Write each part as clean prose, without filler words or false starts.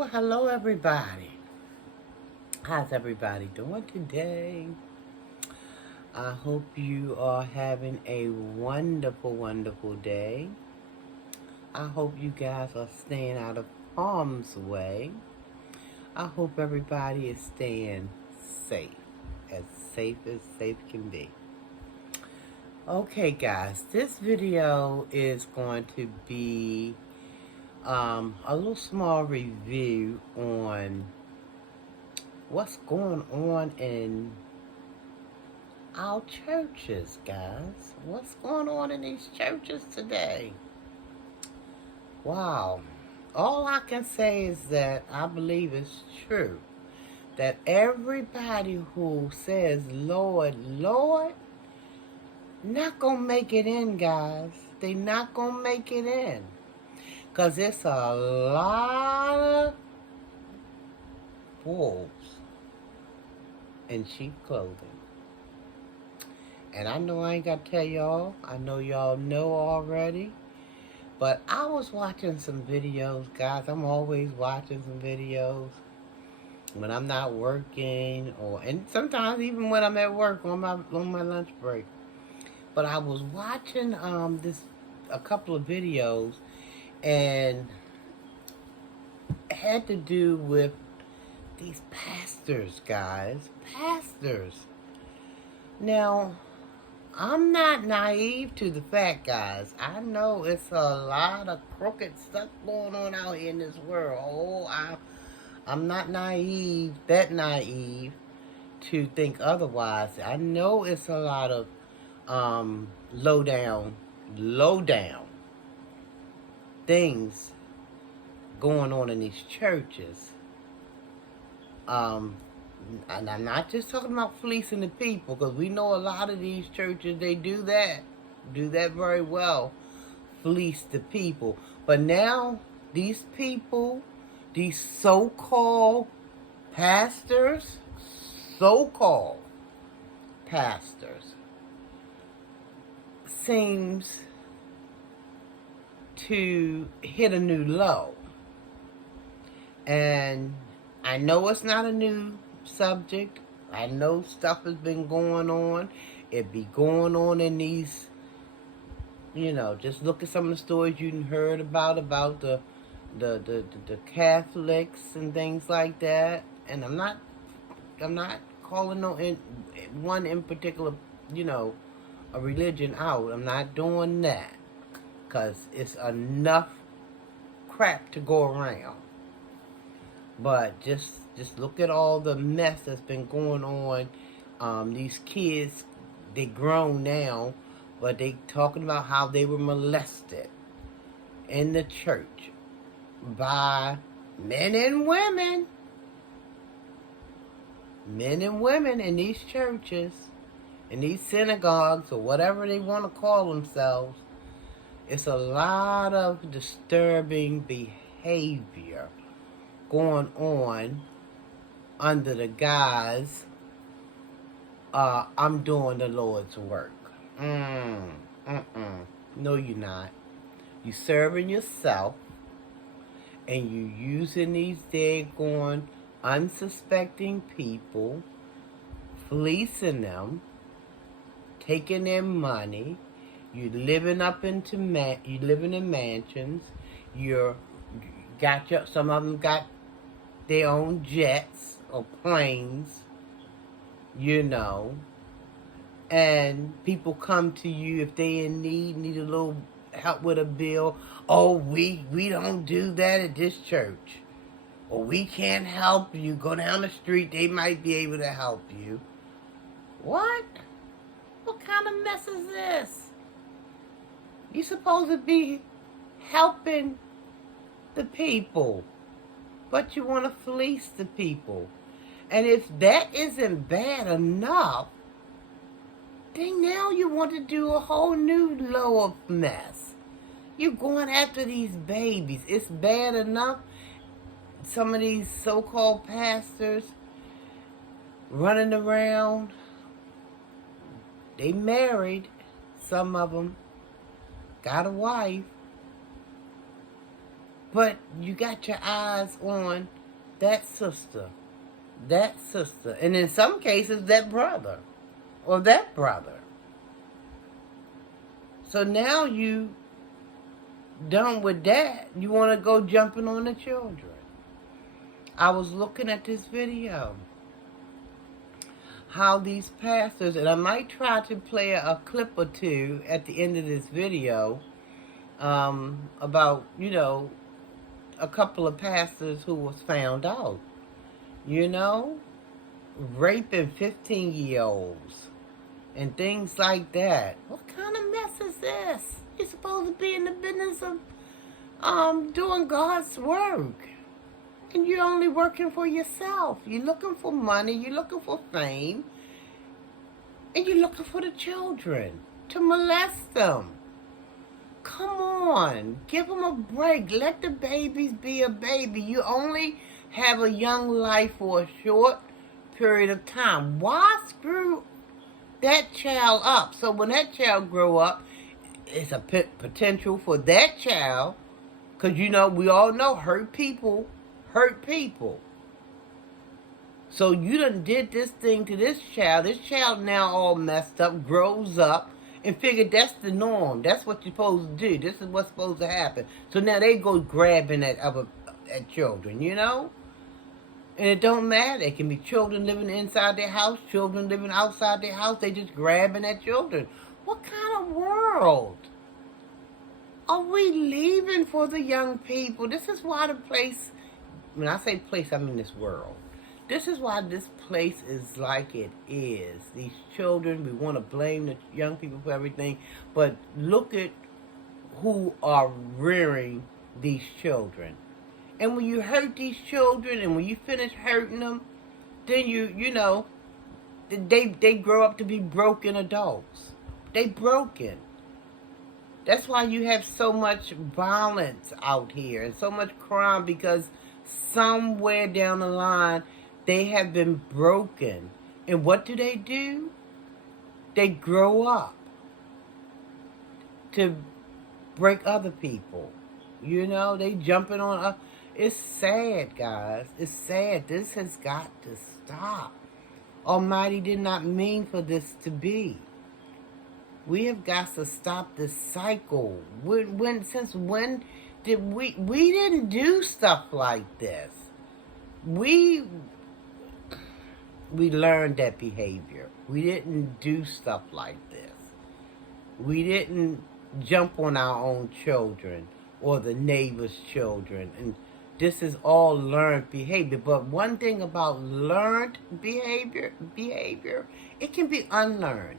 Well, hello everybody. How's everybody doing today? I hope you are having a wonderful, wonderful day. I hope you guys are staying out of harm's way. I hope everybody is staying safe, as safe can be. Okay, guys, this video is going to be a little small review on what's going on in our churches, guys. What's going on in these churches today? Wow. All I can say is that I believe it's true that everybody who says, Lord, Lord, not gonna make it in, guys. They not gonna make it in. Because it's a lot of wolves in sheep clothing. And I know I ain't got to tell y'all. I know y'all know already. But I was watching some videos, guys. I'm always watching some videos when I'm not working, and sometimes even when I'm at work on my lunch break. But I was watching a couple of videos, and it had to do with these pastors, guys. Pastors. Now, I'm not naive to the fact, guys. I know it's a lot of crooked stuff going on out here in this world. I'm not that naive to think otherwise. I know it's a lot of low down things going on in these churches. And I'm not just talking about fleecing the people, because we know a lot of these churches, they do that very well, fleece the people. But now these people, these so-called pastors, so-called pastors, seems to hit a new low. And I know it's not a new subject. I know stuff has been going on. It be going on in these, just look at some of the stories you heard about the Catholics and things like that. And I'm not calling one in particular, a religion out. I'm not doing that, because it's enough crap to go around. But just look at all the mess that's been going on. These kids, they grown now, but they talking about how they were molested in the church by men and women. Men and women in these churches, in these synagogues, or whatever they want to call themselves. It's a lot of disturbing behavior going on under the guise, I'm doing the Lord's work. No, you're not. You serving yourself, and you using these daggone unsuspecting people, fleecing them, taking their money. You living in mansions. Some of them got their own jets or planes, and people come to you if they in need a little help with a bill. Oh, we don't do that at this church. Or we can't help you. Go down the street, they might be able to help you. What? What kind of mess is this? You supposed to be helping the people, but you want to fleece the people. And if that isn't bad enough, then now you want to do a whole new low of mess. You're going after these babies. It's bad enough. Some of these so-called pastors running around, they married. Some of them got a wife. But you got your eyes on that sister, and in some cases, that brother or that brother. So now you done with that. You want to go jumping on the children. I was looking at this video, how these pastors, and I might try to play a clip or two at the end of this video, about, a couple of pastors who was found out, raping 15-year-olds and things like that. What kind of mess is this? You're supposed to be in the business of doing God's work. And you're only working for yourself. You're looking for money, you're looking for fame, and you're looking for the children to molest them. Come on, give them a break. Let the babies be a baby. You only have a young life for a short period of time. Why screw that child up? So when that child grow up, it's a potential for that child, because we all know hurt people hurt people. So you done did this thing to this child. This child now all messed up, grows up, and figured that's the norm. That's what you're supposed to do. This is what's supposed to happen. So now they go grabbing at children, And it don't matter. It can be children living inside their house, children living outside their house. They just grabbing at children. What kind of world are we leaving for the young people? This is why the place, when I say place, I mean this world. This is why this place is like it is. These children, we want to blame the young people for everything, but look at who are rearing these children. And when you hurt these children, and when you finish hurting them, then they grow up to be broken adults. They broken. That's why you have so much violence out here and so much crime, because somewhere down the line, they have been broken. And what do? They grow up to break other people. They jumping on. It's sad, guys. It's sad. This has got to stop. Almighty did not mean for this to be. We have got to stop this cycle. Since when did we didn't do stuff like this? We learned that behavior. We didn't do stuff like this. We didn't jump on our own children or the neighbor's children. And this is all learned behavior. But one thing about learned behavior, it can be unlearned.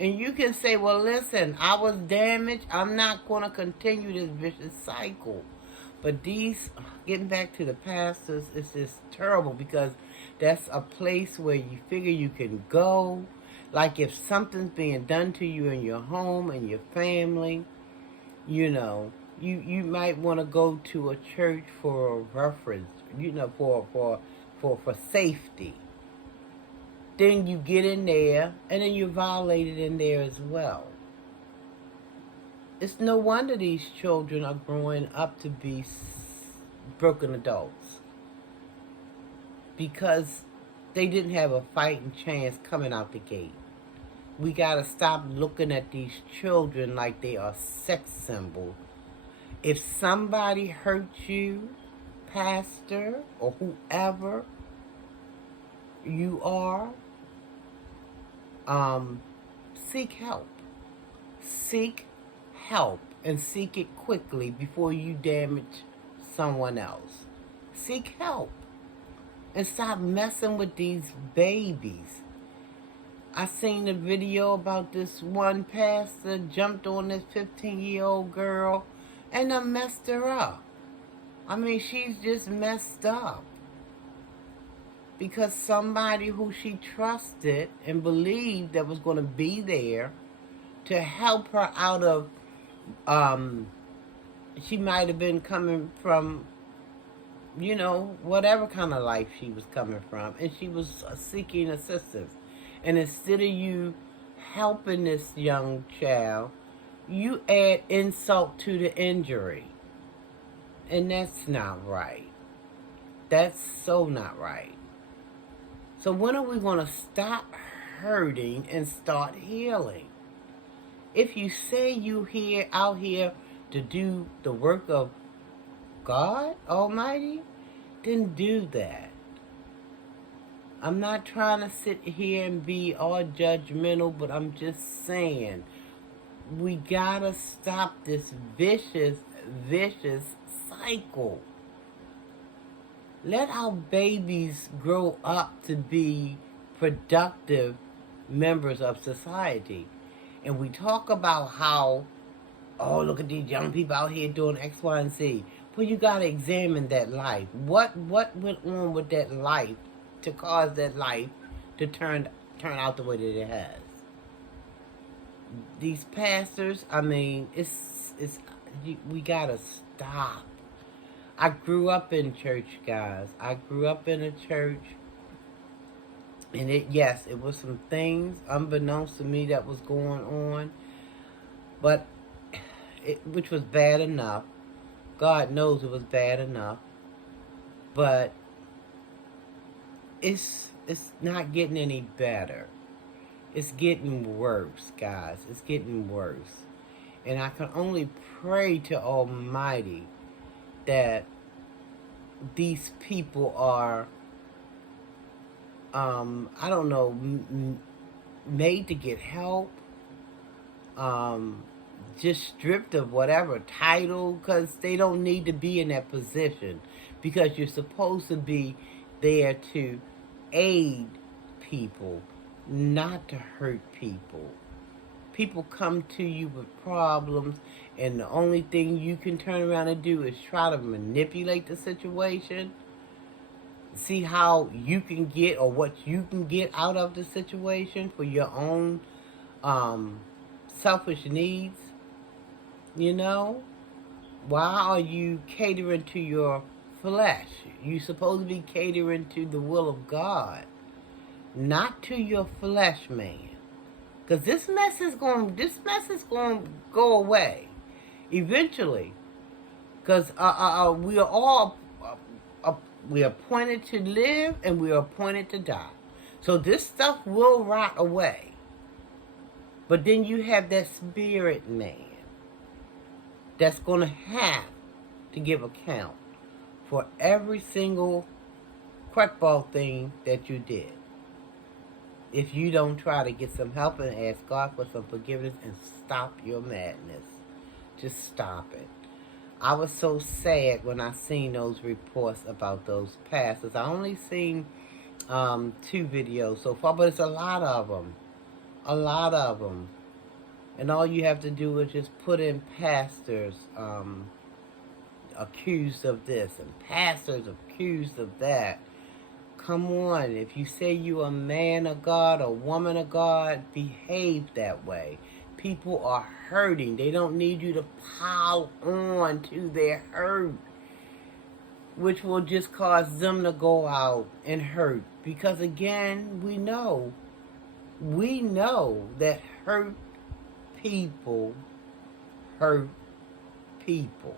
And you can say, well, listen, I was damaged. I'm not going to continue this vicious cycle. But getting back to the pastors, it's just terrible, because that's a place where you figure you can go. Like if something's being done to you in your home and your family, you might want to go to a church for a reference, for safety. Then you get in there, and then you're violated in there as well. It's no wonder these children are growing up to be broken adults, because they didn't have a fighting chance coming out the gate. We got to stop looking at these children like they are sex symbols. If somebody hurts you, pastor, or whoever you are, seek help. Seek help, and seek it quickly before you damage someone else. Seek help. And stop messing with these babies. I seen a video about this one pastor jumped on this 15-year-old girl and messed her up. I mean, she's just messed up. Because somebody who she trusted and believed that was going to be there to help her out of, she might have been coming from, whatever kind of life she was coming from, and she was seeking assistance. And instead of you helping this young child, you add insult to the injury. And that's not right. That's so not right. So when are we going to stop hurting and start healing? If you say you here out here to do the work of God Almighty, then do that. I'm not trying to sit here and be all judgmental, but I'm just saying we gotta stop this vicious cycle. Let our babies grow up to be productive members of society. And we talk about how, oh, look at these young people out here doing X, Y, and Z. Well, you gotta examine that life. What went on with that life to cause that life to turn out the way that it has? These pastors, I mean, we gotta stop. I grew up in church, guys. I grew up in a church, and yes, it was some things unbeknownst to me that was going on, but which was bad enough. God knows it was bad enough, but it's not getting any better. It's getting worse, guys. It's getting worse. And I can only pray to Almighty that these people are, I don't know, made to get help, just stripped of whatever title, because they don't need to be in that position, because you're supposed to be there to aid people, not to hurt people. People come to you with problems, and the only thing you can turn around and do is try to manipulate the situation, see how you can get or what you can get out of the situation for your own selfish needs. You know, why are you catering to your flesh? You're supposed to be catering to the will of God, not to your flesh, man. Because this mess is going to go away eventually. Because we are all we are appointed to live and we are appointed to die. So this stuff will rot away. But then you have that spirit man that's going to have to give account for every single crackball thing that you did. If you don't try to get some help and ask God for some forgiveness and stop your madness. Just stop it. I was so sad when I seen those reports about those pastors. I only seen 2 videos so far, but it's a lot of them. A lot of them. And all you have to do is just put in pastors accused of this and pastors accused of that. Come on, if you say you're a man of God, a woman of God, behave that way. People are hurting. They don't need you to pile on to their hurt, which will just cause them to go out and hurt. Because again, we know that hurt people hurt people.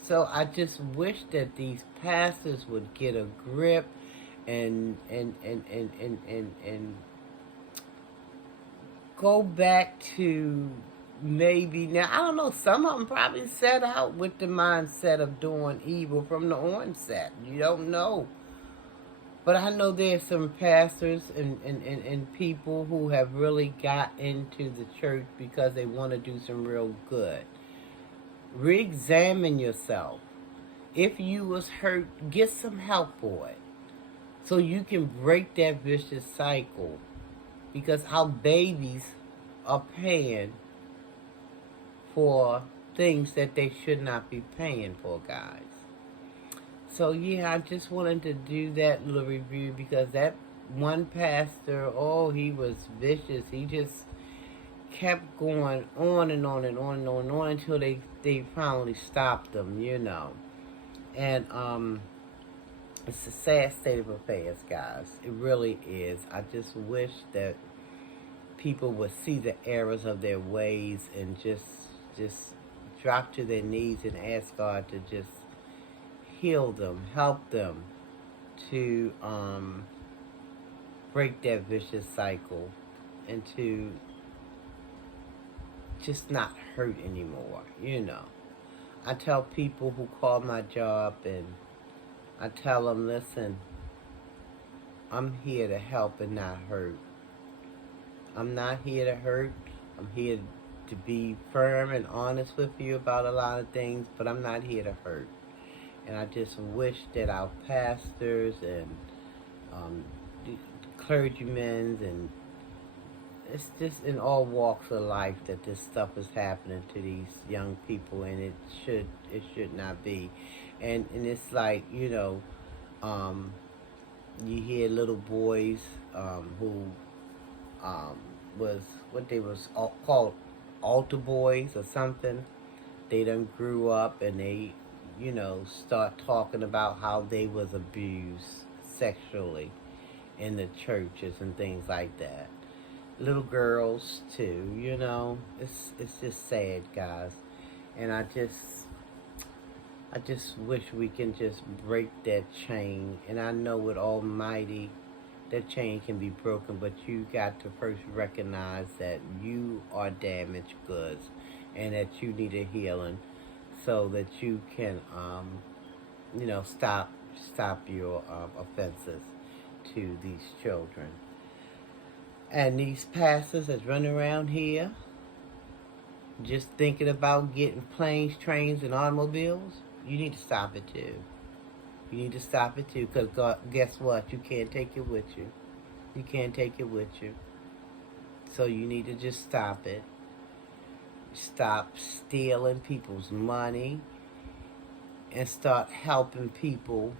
So I just wish that these pastors would get a grip and go back to maybe, now I don't know, some of them probably set out with the mindset of doing evil from the onset. You don't know. But I know there's some pastors and people who have really got into the church because they want to do some real good. Re-examine yourself. If you was hurt, get some help for it, so you can break that vicious cycle. Because our babies are paying for things that they should not be paying for, guys. So yeah, I just wanted to do that little review because that one pastor, oh, he was vicious. He just kept going on and on and on and on and on until they finally stopped them, you know. And it's a sad state of affairs, guys. It really is. I just wish that people would see the errors of their ways and just drop to their knees and ask God to just heal them, help them to break that vicious cycle and to just not hurt anymore, you know. I tell people who call my job, and I tell them, listen, I'm here to help and not hurt. I'm not here to hurt. I'm here to be firm and honest with you about a lot of things, but I'm not here to hurt. And I just wish that our pastors and clergymen, and it's just in all walks of life, that this stuff is happening to these young people, and it should not be. And it's like, you know, you hear little boys who was what they was called altar boys or something. They done grew up and they, you know, start talking about how they was abused sexually in the churches and things like that. Little girls too, you know. It's just sad, guys. And I just wish we can just break that chain. And I know with Almighty, that chain can be broken, but you got to first recognize that you are damaged goods and that you need a healing so that you can, you know, stop your offenses to these children. And these pastors that's running around here just thinking about getting planes, trains, and automobiles, you need to stop it too. You need to stop it too, because guess what? You can't take it with you. You can't take it with you. So you need to just stop it. Stop stealing people's money and start helping people,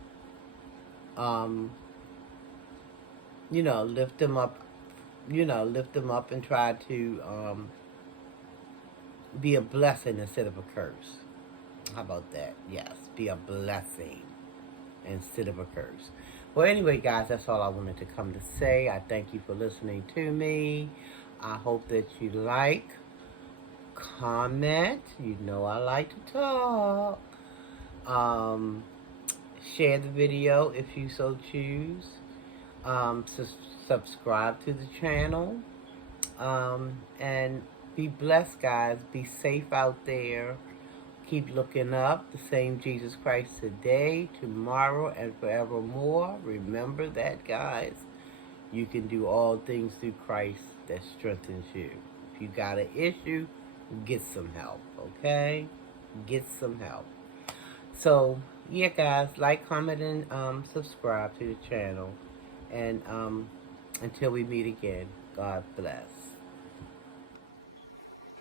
you know, lift them up, and try to be a blessing instead of a curse. How about that? Yes, be a blessing instead of a curse. Well, anyway, guys, that's all I wanted to come to say. I thank you for listening to me. I hope that you like, comment. You know I like to talk. Share the video if you so choose. Subscribe to the channel. And be blessed, guys. Be safe out there. Keep looking up. The same Jesus Christ today, tomorrow, and forevermore. Remember that, guys. You can do all things through Christ that strengthens you. If you got an issue, get some help, okay? Get some help. So, yeah, guys, like, comment, and subscribe to the channel. And until we meet again, God bless.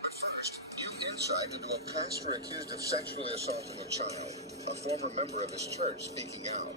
But first, new insight into a pastor accused of sexually assaulting a child, a former member of his church speaking out.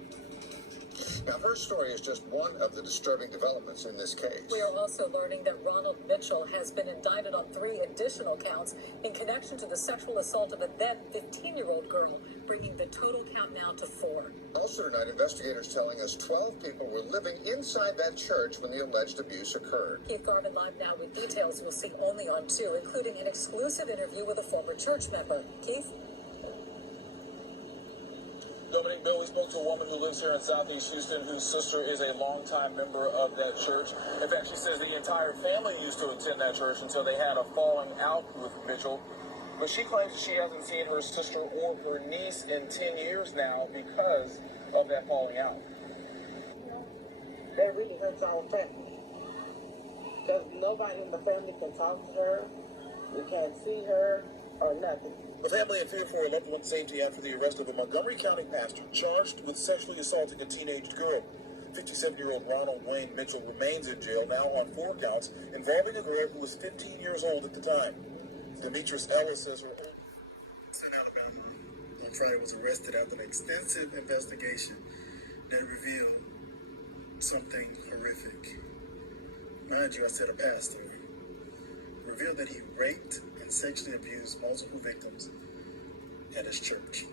Now, her story is just one of the disturbing developments in this case. We are also learning that Ronald Mitchell has been indicted on 3 additional counts in connection to the sexual assault of a then 15-year-old girl, bringing the total count now to 4. Also tonight, investigators telling us 12 people were living inside that church when the alleged abuse occurred. Keith Garvin live now with details we'll see only on 2, including an exclusive interview with a former church member. Keith? Dominique, Bill, we spoke to a woman who lives here in Southeast Houston whose sister is a longtime member of that church. In fact, she says the entire family used to attend that church until they had a falling out with Mitchell. But she claims she hasn't seen her sister or her niece in 10 years now because of that falling out. That really hurts our family. Because nobody in the family can talk to her. We can't see her or nothing. The family in fear for her loved one's safety after the arrest of a Montgomery County pastor charged with sexually assaulting a teenage girl. 57-year-old Ronald Wayne Mitchell remains in jail now on 4 counts involving a girl who was 15 years old at the time. Demetrius Ellis says her old in Alabama on Friday was arrested after an extensive investigation that revealed something horrific. Mind you, I said a pastor. Revealed that he raped and sexually abused multiple victims at his church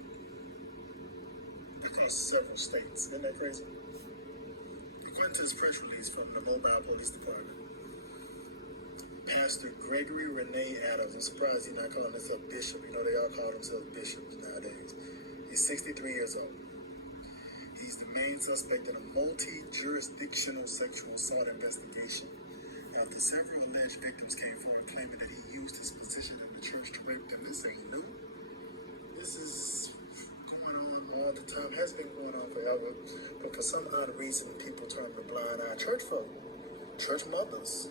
across several states. Isn't that crazy? According to his press release from the Mobile Police Department, Pastor Gregory Renee Adams. I'm surprised he's not calling himself bishop. You know, they all call themselves bishops nowadays. He's 63 years old. He's the main suspect in a multi-jurisdictional sexual assault investigation after several alleged victims came forward claiming that he used his position in the church to rape them. This ain't new. This is going on all the time. Has been going on forever. But for some odd reason, people turn a blind eye. Church folk, church mothers,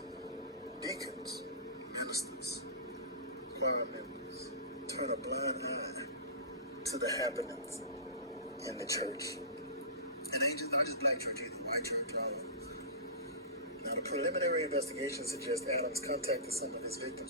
deacons, ministers, choir members turn a blind eye to the happenings in the church. And ain't just not just black church either, white church, all of them. Now, the preliminary investigation suggests Adams contacted some of his victims.